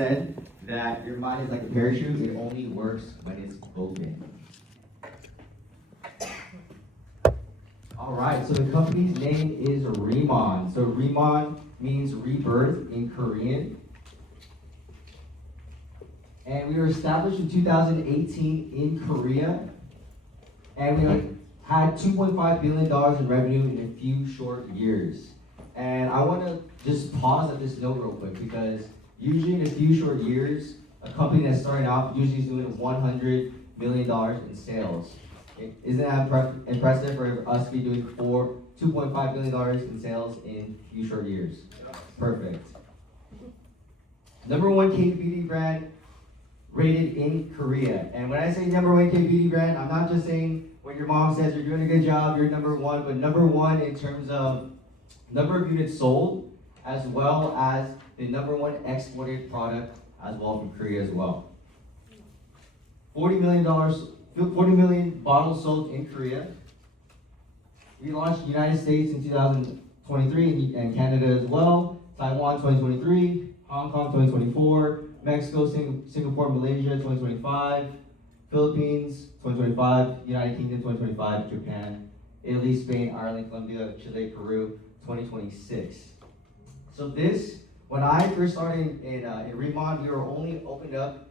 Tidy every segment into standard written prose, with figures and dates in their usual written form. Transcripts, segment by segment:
said that your mind is like a parachute, it only works when it's open. All right, so the company's name is RIMAN. So RIMAN means rebirth in Korean. And we were established in 2018 in Korea. And we had $2.5 billion in revenue in a few short years. And I want to just pause at this note real quick because usually in a few short years, a company that's starting out usually is doing $100 million in sales. Isn't that impressive for us to be doing $2.5 billion in sales in a few short years? Perfect. Number one K beauty brand rated in Korea. And when I say number one K beauty brand, I'm not just saying when your mom says you're doing a good job, you're number one, but number one in terms of number of units sold, as well as the number one exported product as well from Korea as well. $40 million bottles sold in Korea. We launched the United States in 2023 and Canada as well. Taiwan 2023, Hong Kong 2024, Mexico, Singapore, Malaysia 2025, Philippines 2025, United Kingdom 2025, Japan, Italy, Spain, Ireland, Colombia, Chile, Peru 2026. So when I first started in RIMAN, we were only opened up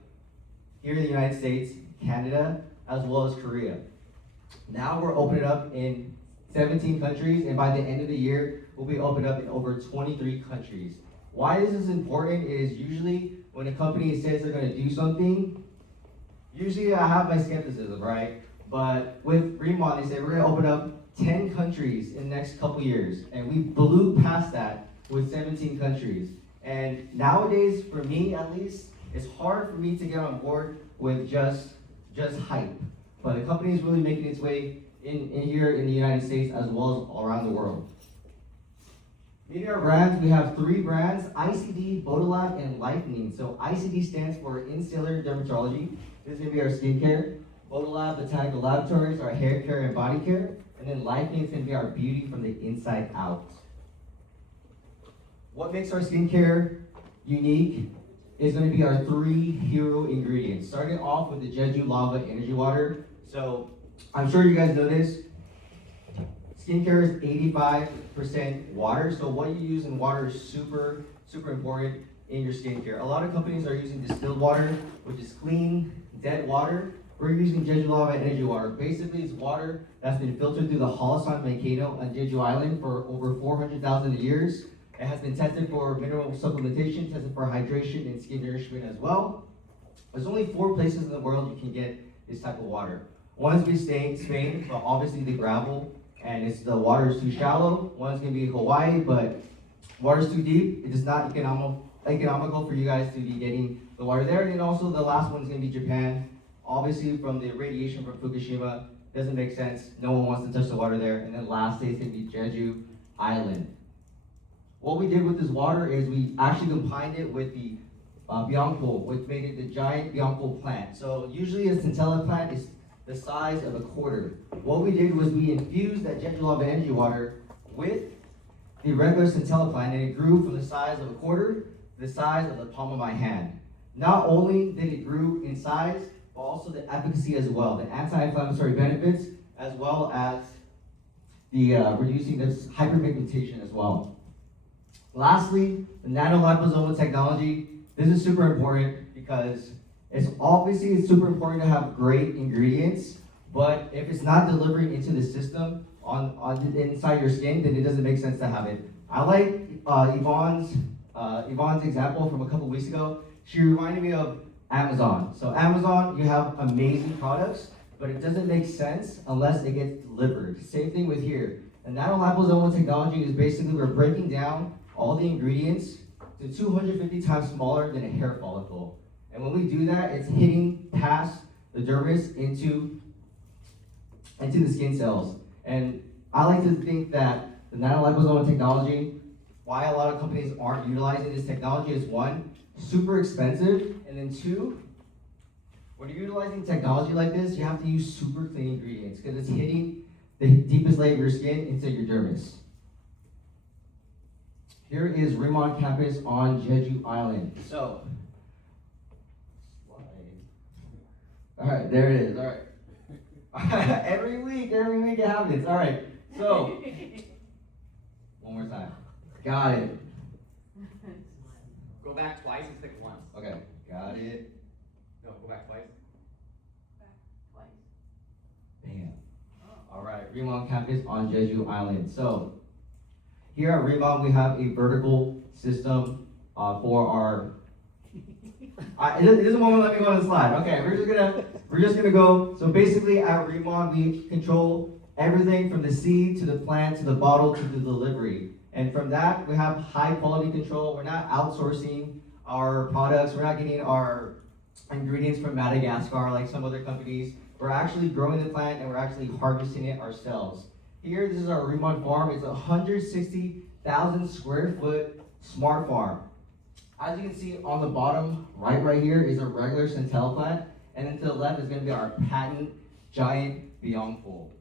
here in the United States, Canada, as well as Korea. Now we're opening up in 17 countries, and by the end of the year, we'll be opened up in over 23 countries. Why this is important is usually when a company says they're going to do something, usually I have my skepticism, right? But with RIMAN, they say we're going to open up 10 countries in the next couple years, and we blew past that with 17 countries. And nowadays, for me at least, it's hard for me to get on board with just hype. But the company is really making its way in here in the United States as well as all around the world. Meeting our brands, we have 3 brands, ICD, Bodolab, and Lightning. So ICD stands for Insular Dermatology. This is going to be our skincare. Bodolab, Botanical Laboratories, our hair care and body care. And then Lightning is going to be our beauty from the inside out. What makes our skincare unique is going to be our 3 hero ingredients. Starting off with the Jeju Lava Energy Water. So I'm sure you guys know this. Skincare is 85% water. So what you use in water is super, super important in your skincare. A lot of companies are using distilled water, which is clean, dead water. We're using Jeju Lava Energy Water. Basically, it's water that's been filtered through the Holosan volcano on Jeju Island for over 400,000 years. It has been tested for mineral supplementation, tested for hydration and skin nourishment as well. There's only 4 places in the world you can get this type of water. One is going to be Spain, but obviously the gravel, and the water is too shallow. One is going to be Hawaii, but water is too deep. It is not economical for you guys to be getting the water there. And then also the last one is going to be Japan. Obviously from the radiation from Fukushima, doesn't make sense. No one wants to touch the water there. And then lastly, it's going to be Jeju Island. What we did with this water is we actually combined it with the Bianco, which made it the giant Bianco plant. So usually a centella plant is the size of a quarter. What we did was we infused that Jeju Lava Energy Water with the regular centella plant, and it grew from the size of a quarter to the size of the palm of my hand. Not only did it grow in size, but also the efficacy as well, the anti-inflammatory benefits, as well as the reducing this hyperpigmentation as well. Lastly, the nanoliposomal technology. This is super important because it's super important to have great ingredients, but if it's not delivering into the system on inside your skin, then it doesn't make sense to have it. I like Yvonne's example from a couple weeks ago. She reminded me of Amazon. So Amazon, you have amazing products, but it doesn't make sense unless it gets delivered. Same thing with here. And nanoliposomal technology is basically we're breaking down all the ingredients to 250 times smaller than a hair follicle. And when we do that, it's hitting past the dermis into the skin cells. And I like to think that the nanoliposomal technology, why a lot of companies aren't utilizing this technology is 1, super expensive, and then 2, when you're utilizing technology like this, you have to use super clean ingredients because it's hitting the deepest layer of your skin into your dermis. Here is RIMAN campus on Jeju Island. So All right, there it is. All right. every week it happens. All right. So, one more time. Got it. Go back twice and click once. Okay, got it. No, go back twice. Bam. All right, RIMAN campus on Jeju Island. So, here at RIMAN, we have a vertical system for our. It doesn't want to let me go on the slide. Okay, we're just gonna go. So basically, at RIMAN, we control everything from the seed to the plant to the bottle to the delivery. And from that, we have high quality control. We're not outsourcing our products. We're not getting our ingredients from Madagascar like some other companies. We're actually growing the plant and we're actually harvesting it ourselves. Here, this is our RIMAN farm. It's a 160,000 square foot smart farm. As you can see on the bottom right here is a regular Centella plant. And then to the left is going to be our patent giant Beyond Full.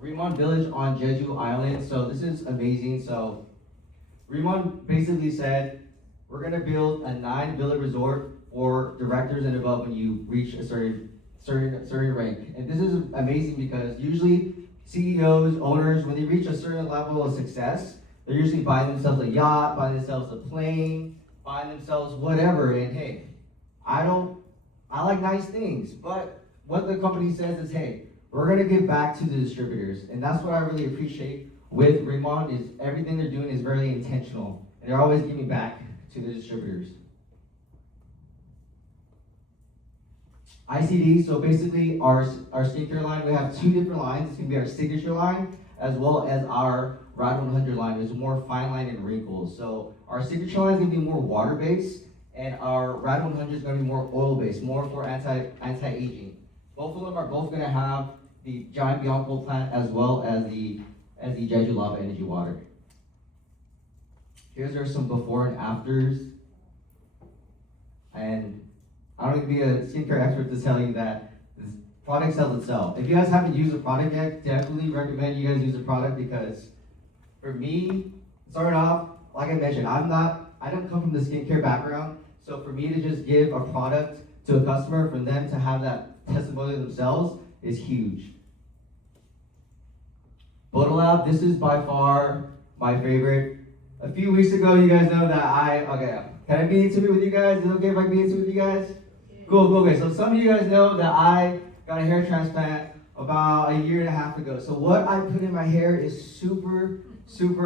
RIMAN Village on Jeju Island. So this is amazing. So RIMAN basically said, we're gonna build a 9-villa resort for directors and above when you reach a certain rank. And this is amazing because usually CEOs, owners, when they reach a certain level of success, they're usually buying themselves a yacht, buying themselves a plane, buying themselves whatever. And hey, I like nice things, but what the company says is, hey, we're gonna give back to the distributors. And that's what I really appreciate with RIMAN is everything they're doing is very intentional. And they're always giving back to the distributors. ICD, so basically our skincare line, we have 2 different lines. It's gonna be our signature line as well as our Rad 100 line. There's more fine line and wrinkles. So our signature line is gonna be more water-based and our Rad 100 is gonna be more oil-based, more for anti-aging. Both of them are both gonna have the giant Beyond Full plant as well as the Jeju Lava Energy Water. Here's some before and afters. And I don't need to be a skincare expert to tell you that this product sells itself. If you guys haven't used the product yet, definitely recommend you guys use the product because for me, starting off, like I mentioned, I don't come from the skincare background. So for me to just give a product to a customer, for them to have that testimonial themselves is huge. Bodolab, this is by far my favorite. A few weeks ago, you guys know that can I be intimate with you guys? Is it okay if I be intimate with you guys? Yeah. Cool, okay. So some of you guys know that I got a hair transplant about a year and a half ago. So what I put in my hair is super,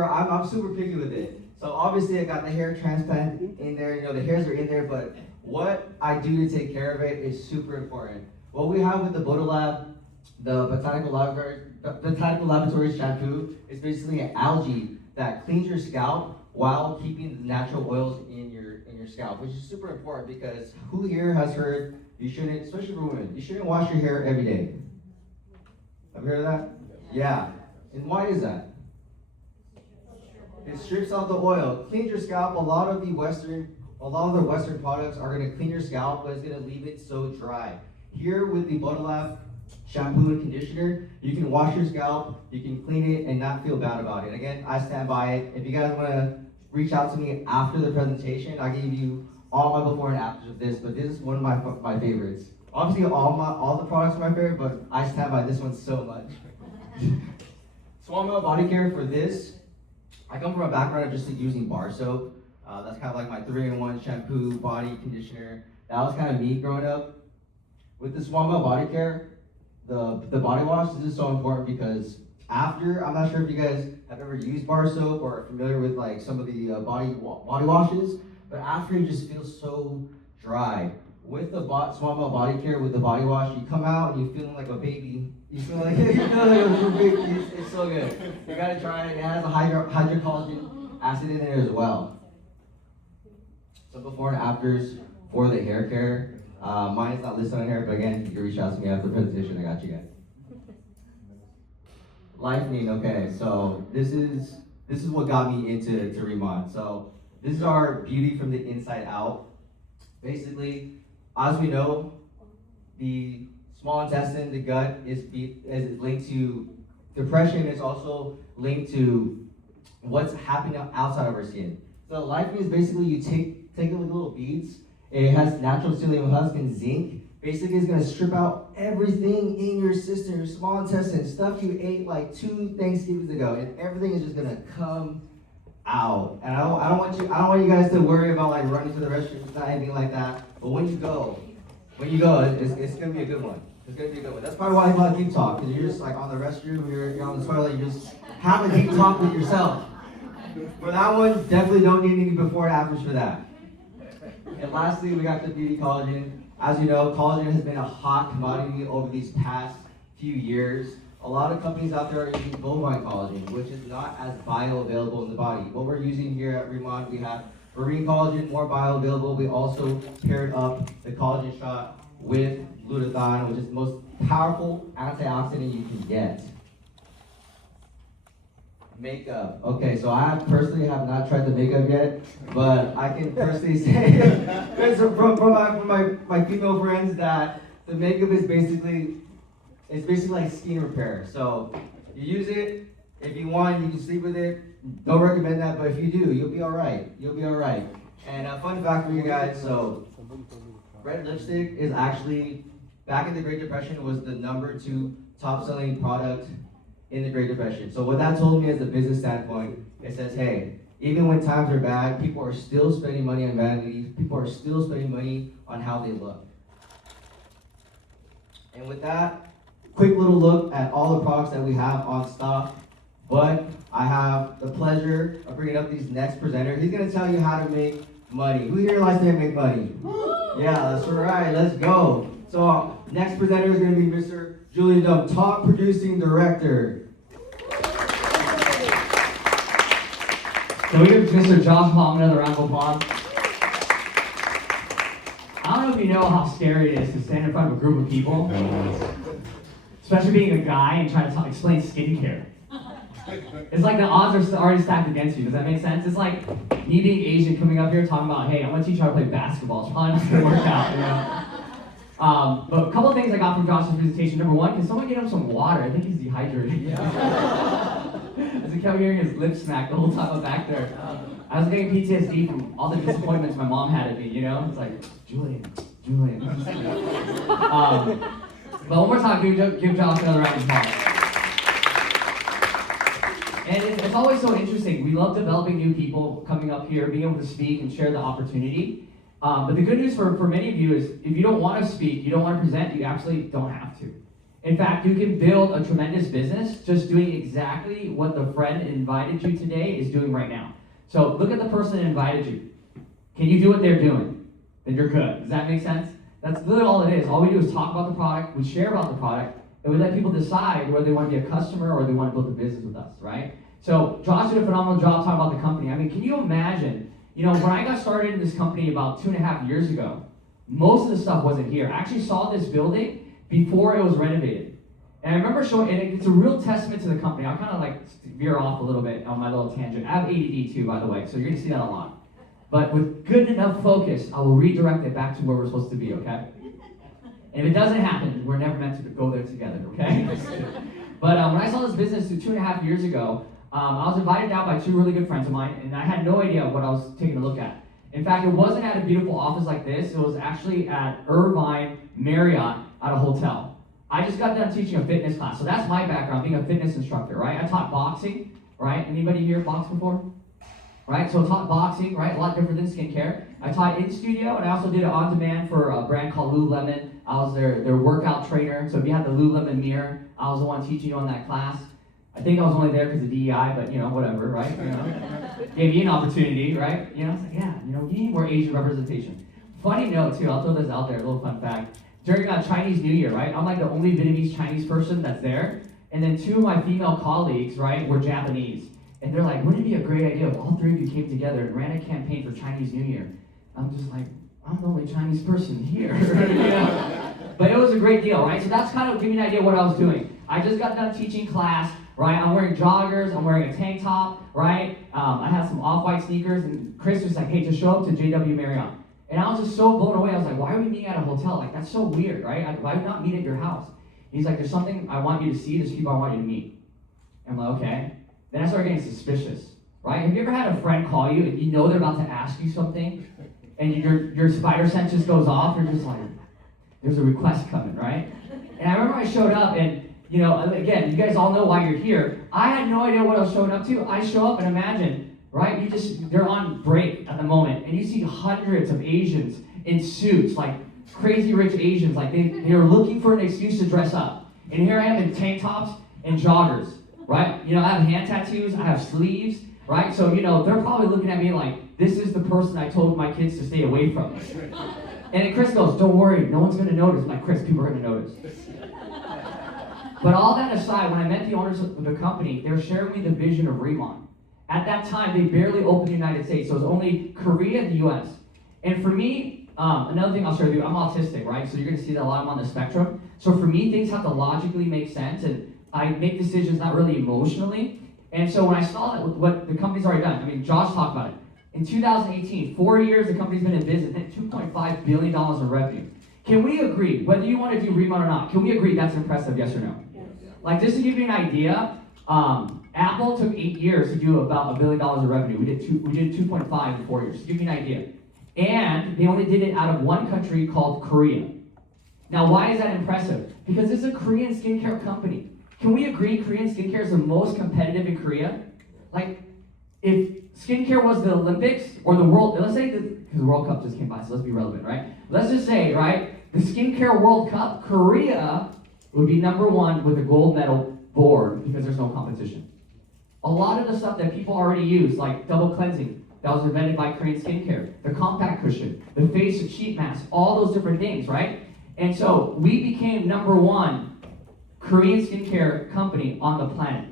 I'm super picky with it. So obviously I got the hair transplant in there, the hairs are in there, but what I do to take care of it is super important. What we have with the Bodolab, the Botanical Laboratories shampoo, is basically an algae that cleans your scalp while keeping the natural oils in your scalp, which is super important because who here has heard you shouldn't, especially for women, you shouldn't wash your hair every day? Have you heard of that? Yeah. And why is that? It strips out the oil, cleans your scalp. A lot of the Western products are going to clean your scalp, but it's going to leave it so dry. Here with the Bodolab shampoo and conditioner, you can wash your scalp, you can clean it and not feel bad about it. Again, I stand by it. If you guys want to reach out to me after the presentation, I gave you all my before and afters of this, but this is one of my favorites. Obviously, all the products are my favorite, but I stand by this one so much. Swamel Body Care for this. I come from a background of just using bar soap. That's kind of like my 3-in-1 shampoo, body conditioner. That was kind of me growing up. With the Swamel Body Care, the body wash, this is so important because after, I'm not sure if you guys have ever used bar soap or are familiar with like some of the body washes, but after it just feels so dry. With the Swamel Body Care, with the body wash, you come out and you're feeling like a baby. You feel like a baby. It's so good. You gotta try it. It has a hydrocollagen acid in there as well. So before and afters for the hair care. Mine is not listed on here, but again, you can reach out to me after the presentation. I got you guys. Lightning, okay, so this is what got me into RIMAN. So this is our beauty from the inside out. Basically, as we know, the small intestine, the gut, is linked to depression. It's also linked to what's happening outside of our skin. So lightning is basically you take little beads It has natural psyllium husk and zinc. Basically, it's gonna strip out everything in your system, your small intestine, stuff you ate like 2 Thanksgivings ago, and everything is just gonna come out. And I don't want you guys to worry about like running to the restroom, it's not anything like that. But when you go, it's gonna be a good one. It's gonna be a good one. That's probably why I love deep talk, because you're just like on the restroom, you're on the toilet, you just have a deep talk with yourself. For that one, definitely don't need any before and afters for that. And lastly, we got the beauty collagen. As you know, collagen has been a hot commodity over these past few years. A lot of companies out there are using bovine collagen, which is not as bioavailable in the body. What we're using here at RIMAN, we have marine collagen, more bioavailable. We also paired up the collagen shot with glutathione, which is the most powerful antioxidant you can get. Makeup. Okay, so I personally have not tried the makeup yet, but I can personally say from my female friends that the makeup is basically like skin repair. So you use it, if you want, you can sleep with it. Don't recommend that, but if you do, you'll be all right. You'll be all right. And a fun fact for you guys, so red lipstick is actually, back in the Great Depression, was the #2 top selling product in the Great Depression. So what that told me as a business standpoint, it says, hey, even when times are bad, people are still spending money on vanity. People are still spending money on how they look. And with that, quick little look at all the products that we have on stock. But I have the pleasure of bringing up these next presenter. He's gonna tell you how to make money. Who here likes to make money? Yeah, that's right, let's go. So next presenter is gonna be Mr. Julian Dumb, top producing director. Can we give Mr. Josh Hall another round of applause? I don't know if you know how scary it is to stand in front of a group of people, especially being a guy and trying to explain skincare. It's like the odds are already stacked against you. Does that make sense? It's like me being Asian coming up here talking about, hey, I'm gonna teach you how to play basketball. It's probably not gonna work out, you know? But a couple of things I got from Josh's presentation. Number one, can someone get him some water? I think he's dehydrated. As I kept hearing his lips smack the whole time I'm back there. I was getting PTSD from all the disappointments my mom had at me, you know? It's like, Julian. But one more time, give Josh another round of applause. And it's always so interesting. We love developing new people coming up here, being able to speak and share the opportunity. But the good news for many of you is if you don't want to speak, you don't want to present, you absolutely don't have to. In fact, you can build a tremendous business just doing exactly what the friend that invited you today is doing right now. So look at the person that invited you. Can you do what they're doing? Then you're good. Does that make sense? That's literally all it is. All we do is talk about the product, we share about the product, and we let people decide whether they want to be a customer or they want to build a business with us, right? So Josh did a phenomenal job talking about the company. I mean, can you imagine, you know, when I got started in this company about 2.5 years ago, most of the stuff wasn't here. I actually saw this building before it was renovated. And I remember showing, and it's a real testament to the company. I'll kind of like veer off a little bit on my little tangent. I have ADD too, by the way, so you're gonna see that a lot. But with good enough focus, I will redirect it back to where we're supposed to be, okay? And if it doesn't happen, we're never meant to go there together, okay? But when I saw this business 2.5 years ago, I was invited down by 2 really good friends of mine, and I had no idea what I was taking a look at. In fact, it wasn't at a beautiful office like this. It was actually at Irvine Marriott at a hotel. I just got done teaching a fitness class, so that's my background, being a fitness instructor, right? I taught boxing, right? Anybody here box before? Right, so I taught boxing, right? A lot different than skincare. I taught in studio, and I also did it on demand for a brand called Lululemon. I was their workout trainer, so if you had the Lululemon mirror, I was the one teaching you on that class. I think I was only there because of DEI, but you know, whatever, right? You know, gave me an opportunity, right? You know, it's like, yeah, you know, we need more Asian representation. Funny note too, I'll throw this out there, a little fun fact. During Chinese New Year, right? I'm like the only Vietnamese Chinese person that's there, and then 2 of my female colleagues, right, were Japanese. And they're like, wouldn't it be a great idea if all 3 of you came together and ran a campaign for Chinese New Year? I'm just like, I'm the only Chinese person here. You know? But it was a great deal, right? So that's kind of giving me an idea of what I was doing. I just got done teaching class, right? I'm wearing joggers, I'm wearing a tank top, right? I had some off-white sneakers, and Chris was like, hey, just show up to JW Marriott. And I was just so blown away. I was like, why are we meeting at a hotel? Like, that's so weird, right? Why not meet at your house? He's like, there's something I want you to see, there's people I want you to meet. And I'm like, okay. Then I started getting suspicious, right? Have you ever had a friend call you and you know they're about to ask you something, and you're your spider sense just goes off. You're just like, there's a request coming, right? And I remember I showed up and, again, you guys all know why you're here. I had no idea what I was showing up to. I show up and imagine, right? They're on break at the moment, and you see hundreds of Asians in suits, like crazy rich Asians, like they are looking for an excuse to dress up. And here I am in tank tops and joggers, right? I have hand tattoos, I have sleeves, right? So, they're probably looking at me like, this is the person I told my kids to stay away from. And then Chris goes, don't worry, no one's gonna notice. I'm like, Chris, people are gonna notice. But all that aside, when I met the owners of the company, they were sharing me the vision of RIMAN. At that time, they barely opened the United States, so it was only Korea and the US. And for me, another thing I'll share with you, I'm autistic, right? So you're gonna see that a lot, I'm on the spectrum. So for me, things have to logically make sense, and I make decisions not really emotionally. And so when I saw that what the company's already done, Josh talked about it. In 2018, 4 years the company's been in business, hit $2.5 billion in revenue. Can we agree, whether you want to do RIMAN or not, can we agree that's impressive, yes or no? Yes. Like, just to give you an idea, Apple took 8 years to do about $1 billion in revenue. We did 2.5 in 4 years, to give you an idea. And they only did it out of one country called Korea. Now, why is that impressive? Because this is a Korean skincare company. Can we agree Korean skincare is the most competitive in Korea? Like, if skincare was the Olympics or the World, let's say, because the World Cup just came by, so let's be relevant, right? Let's just say, right, the skincare World Cup, Korea would be number one with a gold medal board because there's no competition. A lot of the stuff that people already use, like double cleansing, that was invented by Korean skincare, the compact cushion, the face sheet mask, all those different things, right? And so we became number one Korean skincare company on the planet.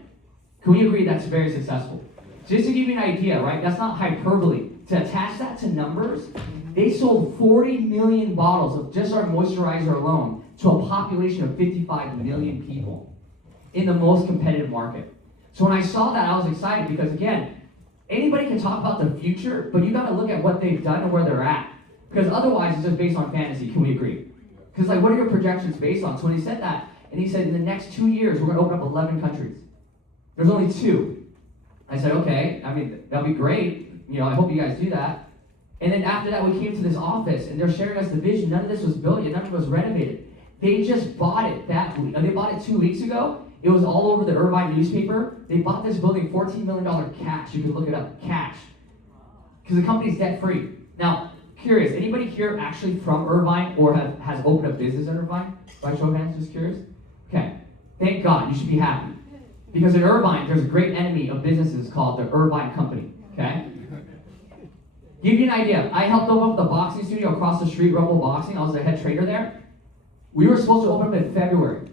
Can we agree that's very successful? Just to give you an idea, right? That's not hyperbole. To attach that to numbers, they sold 40 million bottles of just our moisturizer alone to a population of 55 million people in the most competitive market. So when I saw that, I was excited because, again, anybody can talk about the future, but you got to look at what they've done and where they're at. Because otherwise, it's just based on fantasy. Can we agree? Because, like, what are your projections based on? So when he said that, and he said, in the next 2 years, we're going to open up 11 countries. There's only 2. I said, okay, that'll be great. I hope you guys do that. And then after that, we came to this office, and they're sharing us the vision. None of this was built yet. None of it was renovated. They just bought it that week. They bought it 2 weeks ago. It was all over the Irvine newspaper. They bought this building, $14 million cash. You can look it up, cash. Because the company's debt-free. Now, curious, anybody here actually from Irvine or has opened a business in Irvine? By show of hands, just curious? Okay, thank God, you should be happy. Because in Irvine, there's a great enemy of businesses called the Irvine Company, okay? Give you an idea, I helped open up the boxing studio across the street, Rumble Boxing. I was the head trainer there. We were supposed to open up in February.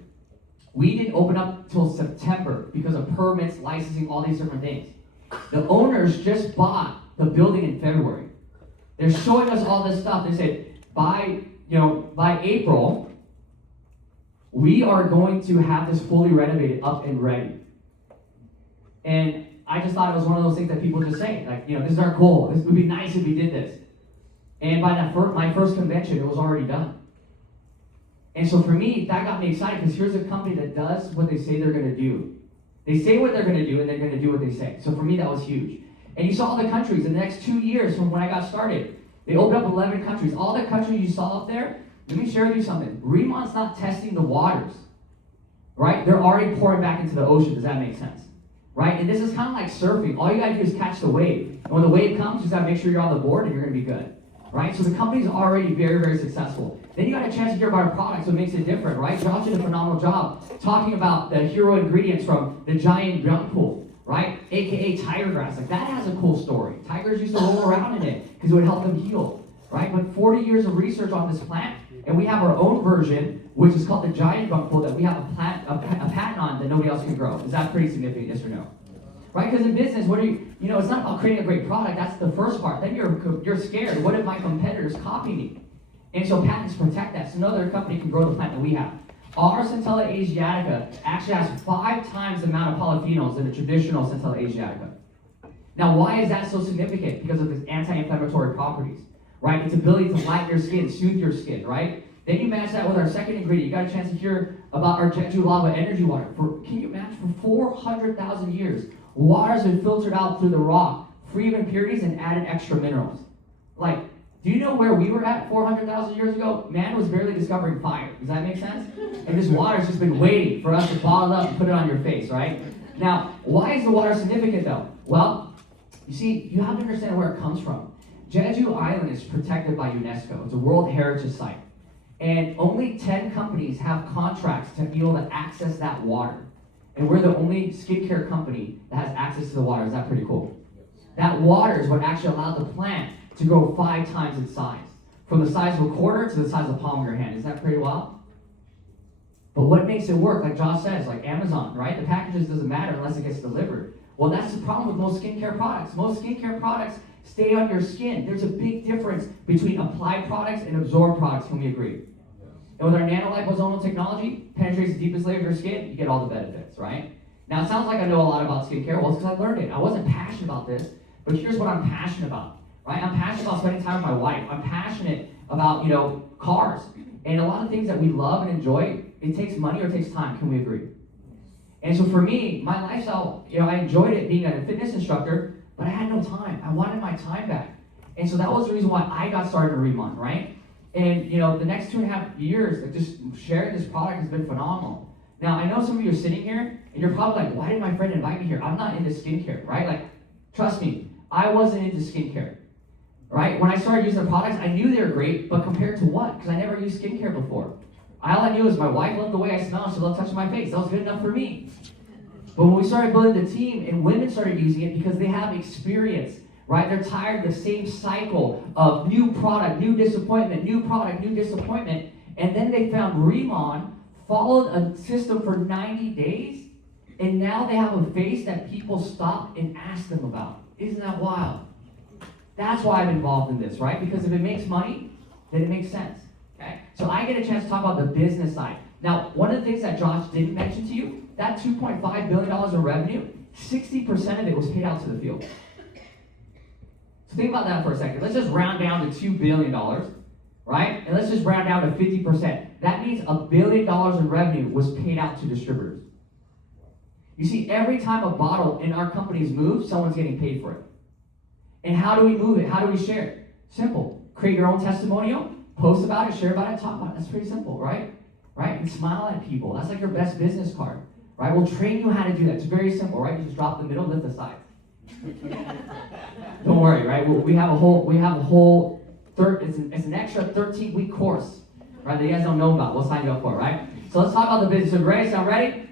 We didn't open up till September because of permits, licensing, all these different things. The owners just bought the building in February. They're showing us all this stuff. They said, by April, we are going to have this fully renovated, up and ready. And I just thought it was one of those things that people just say, like, this is our goal. This would be nice if we did this. And by my first convention, it was already done. And so for me, that got me excited because here's a company that does what they say they're going to do. They say what they're going to do, and they're going to do what they say. So for me, that was huge. And you saw all the countries in the next 2 years from when I got started. They opened up 11 countries. All the countries you saw up there, let me share with you something. RIMAN's not testing the waters, right? They're already pouring back into the ocean. Does that make sense? Right? And this is kind of like surfing. All you got to do is catch the wave. And when the wave comes, you just got to make sure you're on the board and you're going to be good. Right? So the company's already very, very successful. Then you got a chance to hear about our product, so it makes it different, right? Josh did a phenomenal job talking about the hero ingredients from the giant young pool, right? AKA tiger grass. Like, that has a cool story. Tigers used to roll around in it because it would help them heal, right? But 40 years of research on this plant, and we have our own version, which is called the giant young pool, that we have a patent on that nobody else can grow. Is that pretty significant, yes or no? Right? Because in business, it's not about creating a great product. That's the first part. Then you're scared. What if my competitors copy me? And so patents protect that. So no other company can grow the plant that we have. Our Centella asiatica actually has 5 times the amount of polyphenols than the traditional Centella asiatica. Now, why is that so significant? Because of its anti-inflammatory properties, right? Its ability to lighten your skin, soothe your skin, right? Then you match that with our second ingredient. You got a chance to hear about our Jeju lava energy water. Can you imagine? For 400,000 years, water's been filtered out through the rock, free of impurities and added extra minerals. Like, Do you know where we were at 400,000 years ago? Man was barely discovering fire. Does that make sense? And this water's just been waiting for us to bottle up and put it on your face, right? Now, why is the water significant though? Well, you see, you have to understand where it comes from. Jeju Island is protected by UNESCO. It's a World Heritage Site. And only 10 companies have contracts to be able to access that water. And we're the only skincare company that has access to the water. Is that pretty cool? That water is what actually allowed the plant to grow 5 times its size. From the size of a quarter to the size of the palm of your hand. Is that pretty wild? But what makes it work, like Josh says, like Amazon, right? The packages doesn't matter unless it gets delivered. Well, that's the problem with most skincare products. Most skincare products stay on your skin. There's a big difference between applied products and absorbed products. Can we agree? And with our nanoliposomal technology, penetrates the deepest layer of your skin, you get all the benefits, right? Now, it sounds like I know a lot about skincare. Well, it's because I learned it. I wasn't passionate about this, but here's what I'm passionate about, right? I'm passionate about spending time with my wife. I'm passionate about, cars. And a lot of things that we love and enjoy, it takes money or it takes time. Can we agree? And so for me, my lifestyle, I enjoyed it being a fitness instructor, but I had no time. I wanted my time back. And so that was the reason why I got started in RIMAN, right? And, the next 2.5 years, just sharing this product has been phenomenal. Now, I know some of you are sitting here, and you're probably like, why did my friend invite me here? I'm not into skincare, right? Like, trust me, I wasn't into skincare, right? When I started using the products, I knew they were great, but compared to what? Because I never used skincare before. All I knew was my wife loved the way I smelled, she loved touching my face. That was good enough for me. But when we started building the team, and women started using it because they have experience, right? They're tired of the same cycle of new product, new disappointment, new product, new disappointment. And then they found RIMAN, followed a system for 90 days, and now they have a face that people stop and ask them about. Isn't that wild? That's why I'm involved in this, right? Because if it makes money, then it makes sense, okay? So I get a chance to talk about the business side. Now, one of the things that Josh didn't mention to you, that $2.5 billion in revenue, 60% of it was paid out to the field. So think about that for a second. Let's just round down to $2 billion, right? And let's just round down to 50%. That means $1 billion in revenue was paid out to distributors. You see, every time a bottle in our companies moves, someone's getting paid for it. And how do we move it? How do we share it? Simple. Create your own testimonial, post about it, share about it, talk about it. That's pretty simple, right? Right? And smile at people. That's like your best business card, right? We'll train you how to do that. It's very simple, right? You just drop the middle, lift the sides. Don't worry, right? We have a whole it's an extra 13-week course, right? That you guys don't know about. We'll sign you up for, right? So let's talk about the business. So ready? Sound ready?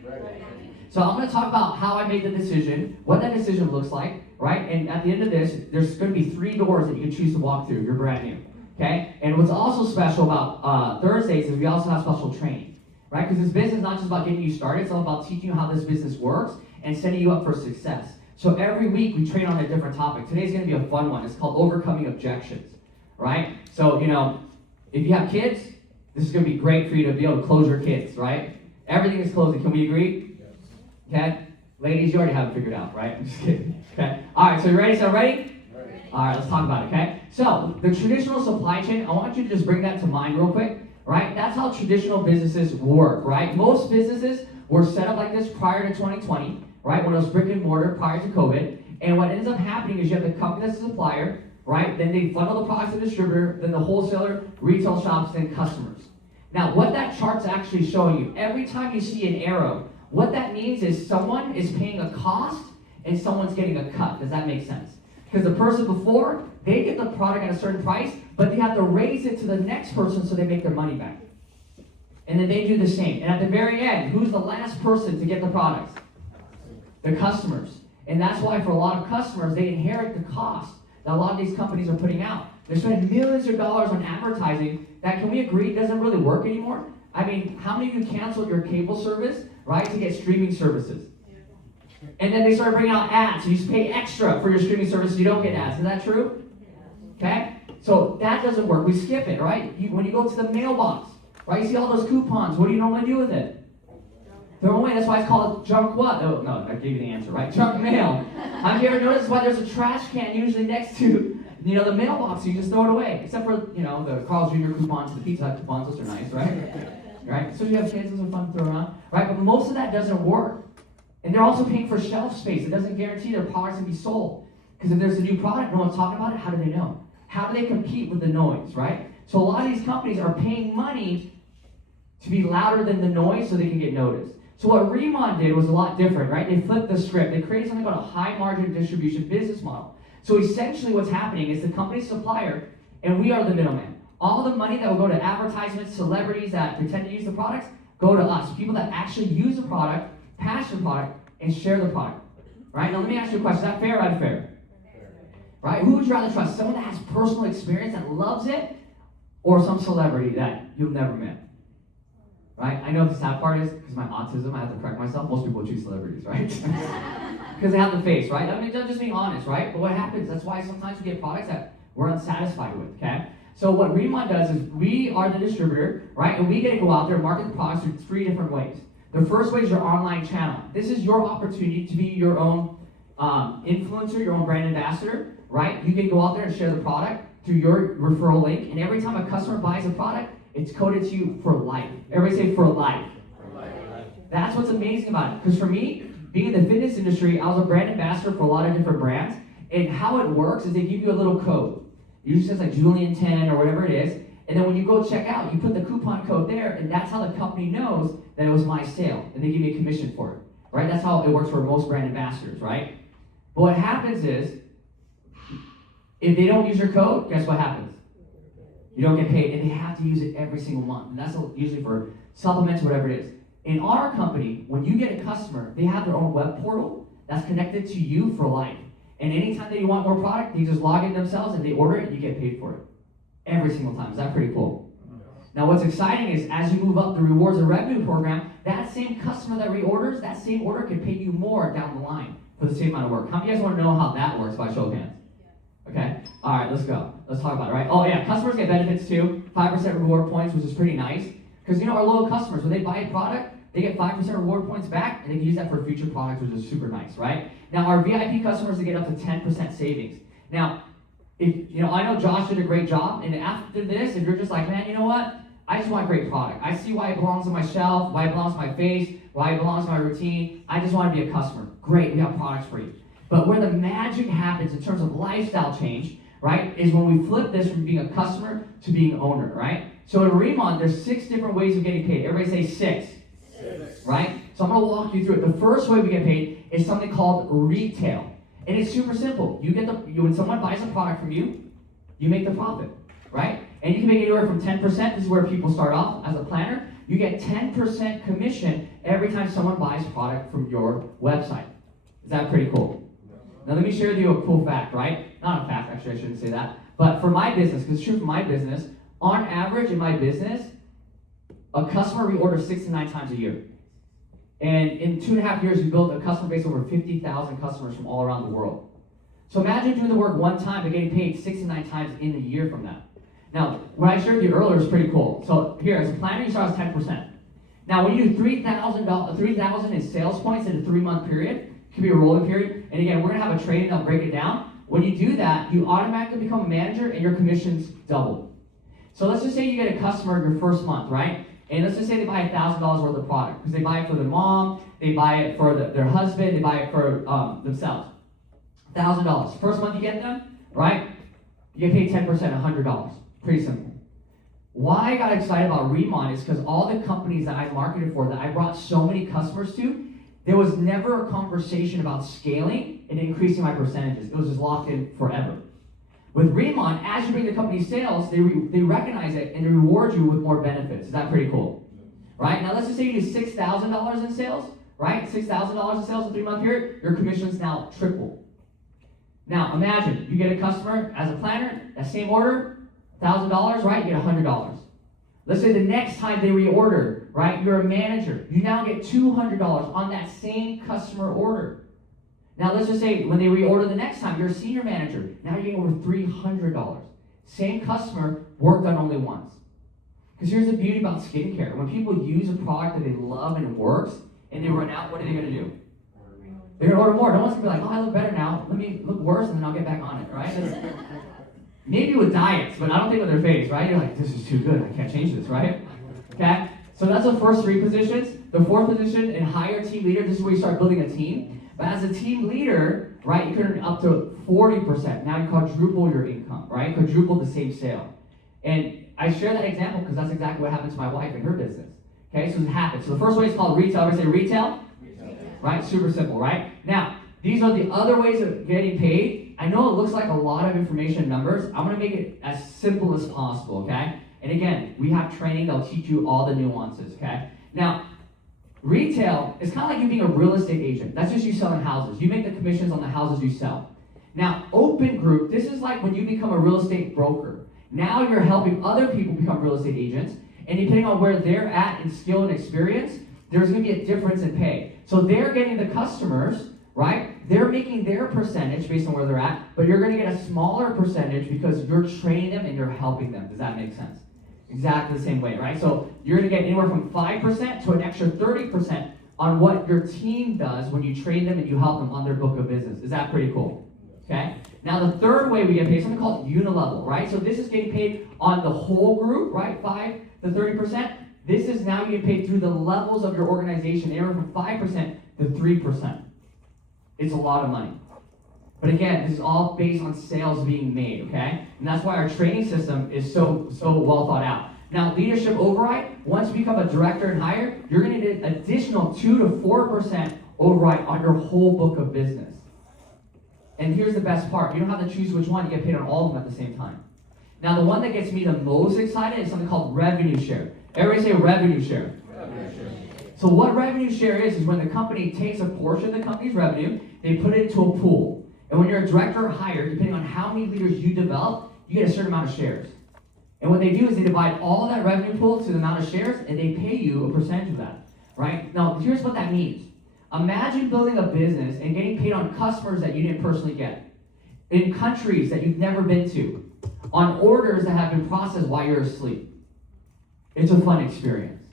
So I'm going to talk about how I made the decision, what that decision looks like, right? And at the end of this, there's going to be 3 doors that you can choose to walk through. You're brand new, okay? And what's also special about Thursdays is we also have special training, right? Because this business is not just about getting you started. It's all about teaching you how this business works and setting you up for success. So every week we train on a different topic. Today's going to be a fun one. It's called overcoming objections, right? So, if you have kids, this is going to be great for you to be able to close your kids, right? Everything is closing. Can we agree? Okay? Ladies, you already have it figured out, right? I'm just kidding. Okay? All right, so you ready? So ready? All right, let's talk about it, okay? So the traditional supply chain, I want you to just bring that to mind real quick, right? That's how traditional businesses work, right? Most businesses were set up like this prior to 2020, right? When it was brick and mortar prior to COVID. And what ends up happening is you have the company that's a supplier, right? Then they funnel the products to the distributor, then the wholesaler, retail shops, then customers. Now, what that chart's actually showing you, every time you see an arrow, what that means is someone is paying a cost and someone's getting a cut. Does that make sense? Because the person before, they get the product at a certain price, but they have to raise it to the next person so they make their money back. And then they do the same. And at the very end, who's the last person to get the products? The customers. And that's why for a lot of customers, they inherit the cost that a lot of these companies are putting out. They're spending millions of dollars on advertising that, can we agree, doesn't really work anymore? I mean, how many of you canceled your cable service, right, to get streaming services? And then they started bringing out ads. So you pay extra for your streaming service, you don't get ads. Is that true? Okay? So that doesn't work. We skip it, right? When you go to the mailbox, right, you see all those coupons. What do you normally do with it? Throw them away. That's why it's called junk what? Oh, no, I gave you the answer, right? Junk mail. Have you ever noticed why there's a trash can usually next to, the mailbox? You just throw it away. Except for, the Carl's Jr. coupons, the Pizza Hut coupons. Those are nice, right? Right? So you have kids, those are fun to throw around, right? But most of that doesn't work. And they're also paying for shelf space. It doesn't guarantee their products can be sold. Because if there's a new product, no one's talking about it, how do they know? How do they compete with the noise, right? So a lot of these companies are paying money to be louder than the noise so they can get noticed. So what RIMAN did was a lot different, right? They flipped the script. They created something called a high margin distribution business model. So essentially what's happening is the company's supplier, and we are the middleman. All the money that will go to advertisements, celebrities that pretend to use the products, go to us. People that actually use the product, passion the product, and share the product. Right? Now let me ask you a question. Is that fair or unfair? Right? Who would you rather trust? Someone that has personal experience that loves it, or some celebrity that you've never met? Right? I know the sad part is, because my autism, I have to correct myself, most people choose celebrities, right? Because they have the face, right? I mean, just being honest, right? But what happens, that's why sometimes we get products that we're unsatisfied with, okay? So what RIMAN does is we are the distributor, right? And we get to go out there and market the products through 3 different ways. The first way is your online channel. This is your opportunity to be your own influencer, your own brand ambassador, right? You can go out there and share the product through your referral link, and every time a customer buys a product, it's coded to you for life. Everybody say for life. For life. That's what's amazing about it. Because for me, being in the fitness industry, I was a brand ambassador for a lot of different brands. And how it works is they give you a little code. Usually says like Julian10 or whatever it is. And then when you go check out, you put the coupon code there, and that's how the company knows that it was my sale. And they give me a commission for it. Right? That's how it works for most brand ambassadors, right? But what happens is, if they don't use your code, guess what happens? You don't get paid, and they have to use it every single month. And that's usually for supplements, whatever it is. In our company, when you get a customer, they have their own web portal that's connected to you for life. And anytime that you want more product, they just log in themselves and they order it and you get paid for it. Every single time. Is that pretty cool? Now what's exciting is as you move up the rewards and revenue program, that same customer that reorders, that same order can pay you more down the line for the same amount of work. How many of you guys want to know how that works by show of hands? Okay? All right, let's go. Let's talk about it, right? Oh yeah, customers get benefits too. 5% reward points, which is pretty nice. Because you know our loyal customers, when they buy a product, they get 5% reward points back, and they can use that for future products, which is super nice, right? Now our VIP customers, they get up to 10% savings. Now, I know Josh did a great job, and after this, if you're just like, man, you know what? I just want a great product. I see why it belongs on my shelf, why it belongs to my face, why it belongs to my routine. I just want to be a customer. Great, we have products for you. But where the magic happens in terms of lifestyle change, right, is when we flip this from being a customer to being an owner, right? So in RIMAN, there's 6 different ways of getting paid. Everybody say 6. 6. Right? So I'm going to walk you through it. The first way we get paid is something called retail. And it's super simple. When someone buys a product from you, you make the profit, right? And you can make anywhere from 10%. This is where people start off as a planner. You get 10% commission every time someone buys product from your website. Is that pretty cool? Now let me share with you a cool fact, right? Not a fact, actually I shouldn't say that. But for my business, because it's true for my business, on average in my business, a customer reorders 6 to 9 times a year. And in 2.5 years, we built a customer base of over 50,000 customers from all around the world. So imagine doing the work one time but getting paid 6 to 9 times in a year from that. Now, what I shared with you earlier is pretty cool. So here, as a planner, you start as 10%. Now, when you do $3,000 in sales points in a 3-month period, it could be a rolling period. And again, we're going to have a training that'll break it down. When you do that, you automatically become a manager and your commissions double. So let's just say you get a customer your first month, right? And let's just say they buy $1,000 worth of product because they buy it for their mom, they buy it for their husband, they buy it for themselves. $1,000. First month you get them, right? You get paid 10%, $100. Pretty simple. Why I got excited about RIMAN is because all the companies that I marketed for, that I brought so many customers to, there was never a conversation about scaling and increasing my percentages. It was just locked in forever. With RIMAN, as you bring the company sales, they recognize it and they reward you with more benefits. Is that pretty cool? Right? Now let's just say you do $6,000 in sales, right? $6,000 in sales in a 3-month period, your commission's now triple. Now imagine, you get a customer as a planner, that same order, $1,000, right? You get $100. Let's say the next time they reorder, right? You're a manager. You now get $200 on that same customer order. Now let's just say when they reorder the next time, you're a senior manager. Now you're getting over $300. Same customer, work done only once. Because here's the beauty about skincare. When people use a product that they love and it works, and they run out, what are they going to do? They're going to order more. No one's going to be like, oh, I look better now. Let me look worse, and then I'll get back on it, right? Maybe with diets, but I don't think with their face, right? You're like, this is too good. I can't change this, right? Okay? So that's the first 3 positions. The 4th position in hire team leader, this is where you start building a team. But as a team leader, right? You can earn up to 40%. Now you quadruple your income, right? Quadruple the same sale. And I share that example because that's exactly what happened to my wife and her business. Okay, so it happens. So the first way is called retail. Everybody say retail? Right? Super simple, right? Now, these are the other ways of getting paid. I know it looks like a lot of information and numbers. I'm going to make it as simple as possible, okay? And again, we have training that'll teach you all the nuances, okay? Now, retail is kind of like you being a real estate agent. That's just you selling houses. You make the commissions on the houses you sell. Now, open group, this is like when you become a real estate broker. Now you're helping other people become real estate agents, and depending on where they're at in skill and experience, there's going to be a difference in pay. So they're getting the customers, right? They're making their percentage based on where they're at, but you're going to get a smaller percentage because you're training them and you're helping them. Does that make sense? Exactly the same way, right? So you're going to get anywhere from 5% to an extra 30% on what your team does when you train them and you help them on their book of business. Is that pretty cool? Okay? Now the third way we get paid is something called unilevel, right? So this is getting paid on the whole group, right? 5 to 30%. This is now getting paid through the levels of your organization, anywhere from 5% to 3%. It's a lot of money. But again, this is all based on sales being made, okay? And that's why our training system is so well thought out. Now, leadership override, once you become a director and higher, you're going to get an additional 2 to 4% override on your whole book of business. And here's the best part. You don't have to choose which one. You get paid on all of them at the same time. Now, the one that gets me the most excited is something called revenue share. Everybody say revenue share. Revenue share. So what revenue share is when the company takes a portion of the company's revenue, they put it into a pool. And when you're a director or higher, depending on how many leaders you develop, you get a certain amount of shares. And what they do is they divide all that revenue pool to the amount of shares, and they pay you a percentage of that, right? Now, here's what that means. Imagine building a business and getting paid on customers that you didn't personally get, in countries that you've never been to, on orders that have been processed while you're asleep. It's a fun experience.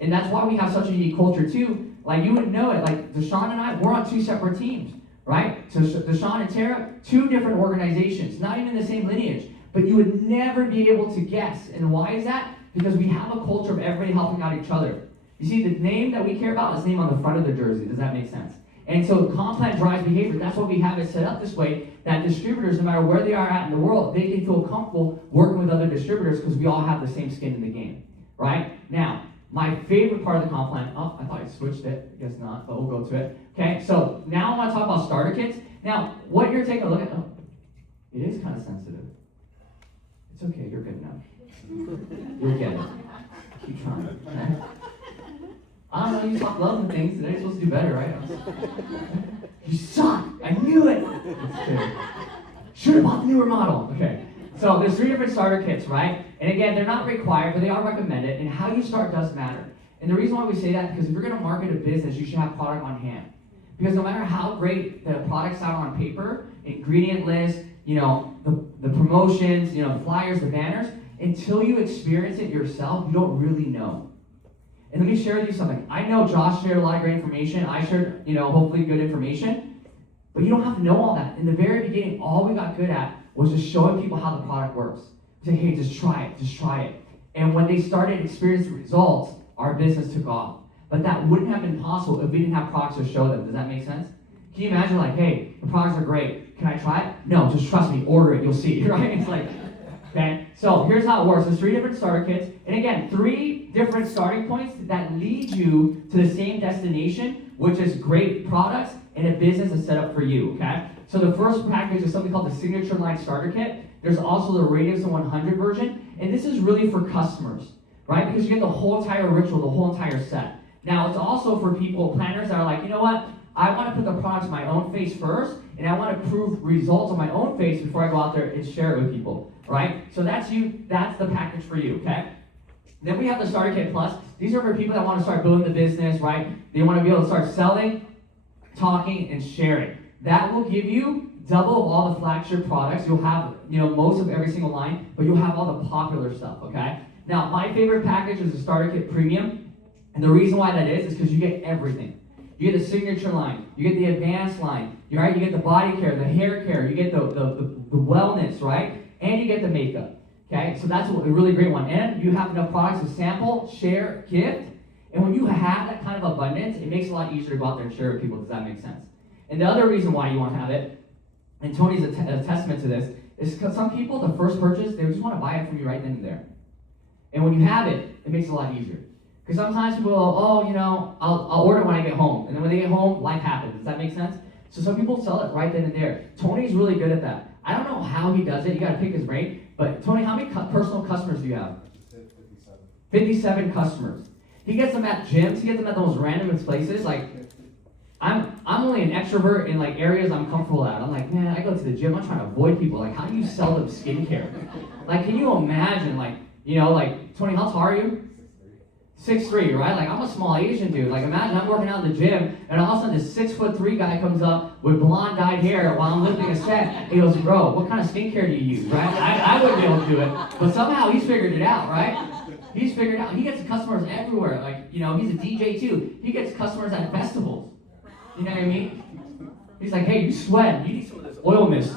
And that's why we have such a unique culture too. Like you would know it, like Deshaun and I, we're on 2 separate teams, right? So Deshaun and Tara, 2 different organizations, not even the same lineage, but you would never be able to guess. And why is that? Because we have a culture of everybody helping out each other. You see, the name that we care about is the name on the front of the jersey. Does that make sense? And so comp plan drives behavior. That's why we have it set up this way, that distributors, no matter where they are at in the world, they can feel comfortable working with other distributors because we all have the same skin in the game, right? Now, my favorite part of the comp plan, oh, I thought I switched it. I guess not, but we'll go to it. Okay, so now I want to talk about starter kits. Now, what you're taking a look at, oh, it is kind of sensitive. It's okay, you're good now. You'll get it. Keep trying, okay? I don't know, you talk love and things. Today you're supposed to do better, right? You suck! I knew it! Should have bought the newer model. Okay. So there's 3 different starter kits, right? And again, they're not required, but they are recommended. And how you start does matter. And the reason why we say that is because if you're going to market a business, you should have product on hand. Because no matter how great the product sound on paper, ingredient list, the promotions, the flyers, the banners, until you experience it yourself, you don't really know. And let me share with you something. I know Josh shared a lot of great information. I shared, hopefully good information. But you don't have to know all that. In the very beginning, all we got good at was just showing people how the product works. Say, hey, just try it. And when they started experiencing results, our business took off. But that wouldn't have been possible if we didn't have products to show them. Does that make sense? Can you imagine hey, the products are great. Can I try it? No, just trust me, order it, you'll see, right? It's okay? So here's how it works. There's 3 different starter kits. And again, 3 different starting points that lead you to the same destination, which is great products and a business that's set up for you, okay? So the first package is something called the Signature Line Starter Kit. There's also the Radius 100 version. And this is really for customers, right? Because you get the whole entire ritual, the whole entire set. Now, it's also for people, planners that are like, you know what? I want to put the products on my own face first, and I want to prove results on my own face before I go out there and share it with people, right? So that's the package for you, okay? Then we have the Starter Kit Plus. These are for people that want to start building the business, right? They want to be able to start selling, talking, and sharing. That will give you double of all the flagship products. You'll have, most of every single line, but you'll have all the popular stuff, okay? Now, my favorite package is the Starter Kit Premium, and the reason why that is because you get everything. You get the signature line, you get the advanced line, right? You get the body care, the hair care, you get the wellness, right? And you get the makeup, okay? So that's a really great one. And you have enough products to sample, share, gift. And when you have that kind of abundance, it makes it a lot easier to go out there and share with people. Does that make sense? And the other reason why you want to have it and Tony's a testament to this, is because some people, the first purchase, they just want to buy it from you right then and there. And when you have it, it makes it a lot easier. Because sometimes people will, I'll order when I get home. And then when they get home, life happens. Does that make sense? So some people sell it right then and there. Tony's really good at that. I don't know how he does it. You got to pick his brain. But Tony, how many personal customers do you have? 57. 57 customers. He gets them at gyms. He gets them at the most random places. Like, I'm only an extrovert in like areas I'm comfortable at. I'm like, man, I go to the gym. I'm trying to avoid people. Like, how do you sell them skincare? Like, can you imagine? Like, Tony, how tall are you? 6'3", right? Like, I'm a small Asian dude. Like, imagine I'm working out in the gym, and all of a sudden this 6'3" guy comes up with blonde dyed hair while I'm lifting a set. He goes, bro, what kind of skincare do you use, right? I wouldn't be able to do it, but somehow he's figured it out, right? He's figured it out. He gets customers everywhere. Like, he's a DJ too. He gets customers at festivals. You know what I mean? He's like, hey, you sweat. You need some of this oil mist.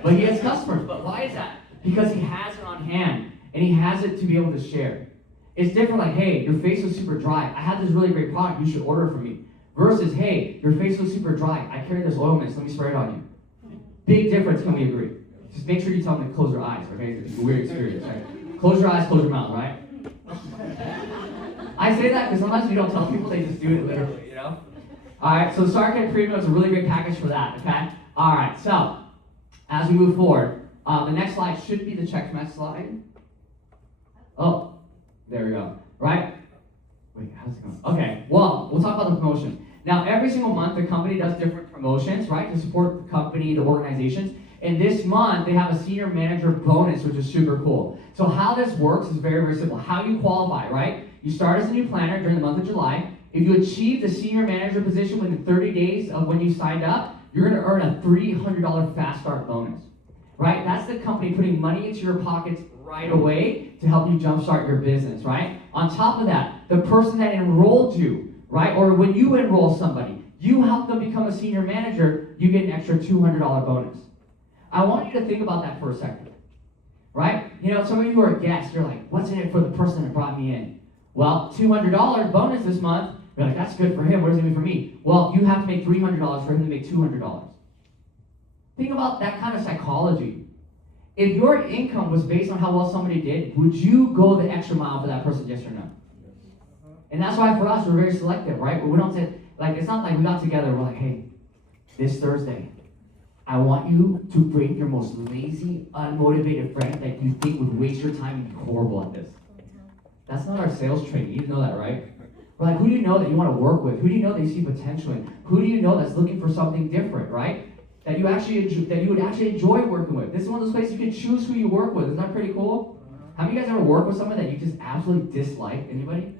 But he has customers. But why is that? Because he has it on hand. And he has it to be able to share. It's different like, hey, your face was super dry. I have this really great product. You should order it from me. Versus, hey, your face was super dry. I carry this oil mist. Let me spray it on you. Big difference. Can we agree? Just make sure you tell them to close their eyes, okay? It's a weird experience, right? Close your eyes, close your mouth, right? I say that because sometimes you don't tell people, they just do it literally, All right, so the Starkit Premium is a really great package for that, okay? All right, so as we move forward, the next slide should be the check match slide. Oh, there we go, right? Wait, how's it going? Okay, well, we'll talk about the promotion. Now, every single month, the company does different promotions, right, to support the company, the organizations. And this month, they have a senior manager bonus, which is super cool. So how this works is very, very simple. How you qualify, right? You start as a new planner during the month of July. If you achieve the senior manager position within 30 days of when you signed up, you're going to earn a $300 fast start bonus, right? That's the company putting money into your pockets right away to help you jumpstart your business, right? On top of that, the person that enrolled you, right? Or when you enroll somebody, you help them become a senior manager, you get an extra $200 bonus. I want you to think about that for a second, right? Some of you are guests, you're like, what's in it for the person that brought me in? Well, $200 bonus this month. You're like, that's good for him. What does it mean for me? Well, you have to make $300 for him to make $200. Think about that kind of psychology. If your income was based on how well somebody did, would you go the extra mile for that person, yes or no? And that's why for us, we're very selective, right? We don't say, like, it's not like we got together, we're like, hey, this Thursday, I want you to bring your most lazy, unmotivated friend that you think would waste your time and be horrible at this. That's not our sales training. You know that, right? We're like, who do you know that you want to work with? Who do you know that you see potential in? Who do you know that's looking for something different, right? That you would actually enjoy working with. This is one of those places you can choose who you work with. Isn't that pretty cool? Have you guys ever worked with someone that you just absolutely dislike? Anybody?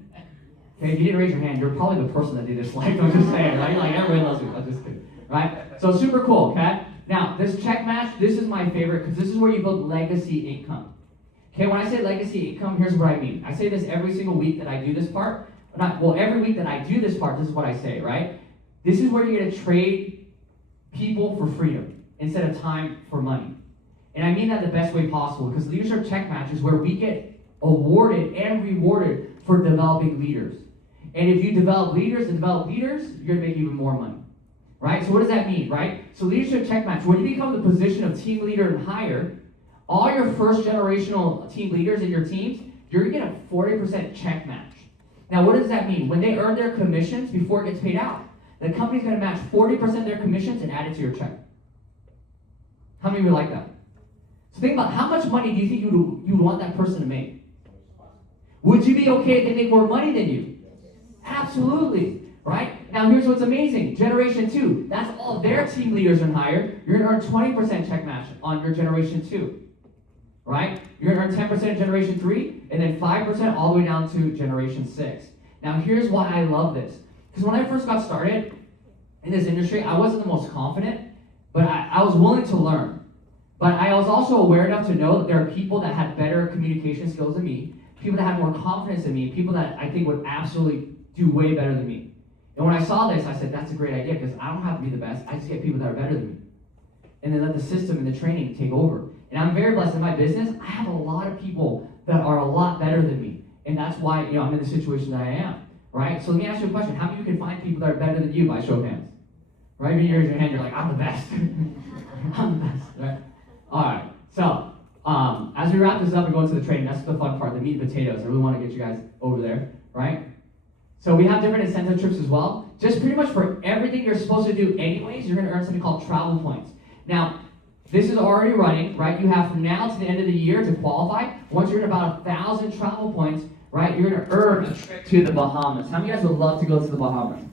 Okay, if you didn't raise your hand, you're probably the person that they disliked. I'm just saying, right? You're like, everybody loves me. I'm just kidding, right? So super cool, okay? Now, this check match, this is my favorite because this is where you build legacy income. Okay, when I say legacy income, here's what I mean. I say this every single week that I do this part. Every week that I do this part, this is what I say, right? This is where you're going to trade people for freedom instead of time for money. And I mean that the best way possible because leadership check match is where we get awarded and rewarded for developing leaders. And if you develop leaders, you're going to make even more money. Right? So what does that mean, right? So leadership check match, when you become the position of team leader and higher, all your first generational team leaders in your teams, you're going to get a 40% check match. Now, what does that mean? When they earn their commissions before it gets paid out, the company's going to match 40% of their commissions and add it to your check. How many of you like that? So think about how much money do you think you would want that person to make? Would you be okay if they make more money than you? Absolutely. Right? Now here's what's amazing. Generation 2, that's all their team leaders and higher. You're going to earn 20% check match on your generation 2. Right? You're going to earn 10% in generation 3, and then 5% all the way down to generation 6. Now here's why I love this. Because when I first got started in this industry, I wasn't the most confident, but I was willing to learn. But I was also aware enough to know that there are people that had better communication skills than me, people that had more confidence than me, people that I think would absolutely do way better than me. And when I saw this, I said, that's a great idea because I don't have to be the best. I just get people that are better than me. And then let the system and the training take over. And I'm very blessed in my business. I have a lot of people that are a lot better than me. And that's why I'm in the situation that I am. Right? So let me ask you a question. How many of you can find people that are better than you by show of hands? Right? When you raise your hand, you're like, I'm the best. I'm the best, right? All right. So, as we wrap this up and go into the training, that's the fun part, the meat and potatoes. I really want to get you guys over there, right? So we have different incentive trips as well. Just pretty much for everything you're supposed to do anyways, you're going to earn something called travel points. Now, this is already running, right? You have from now to the end of the year to qualify. Once you're at about 1,000 travel points, right, you're going to earn a trip to the Bahamas. How many of you guys would love to go to the Bahamas?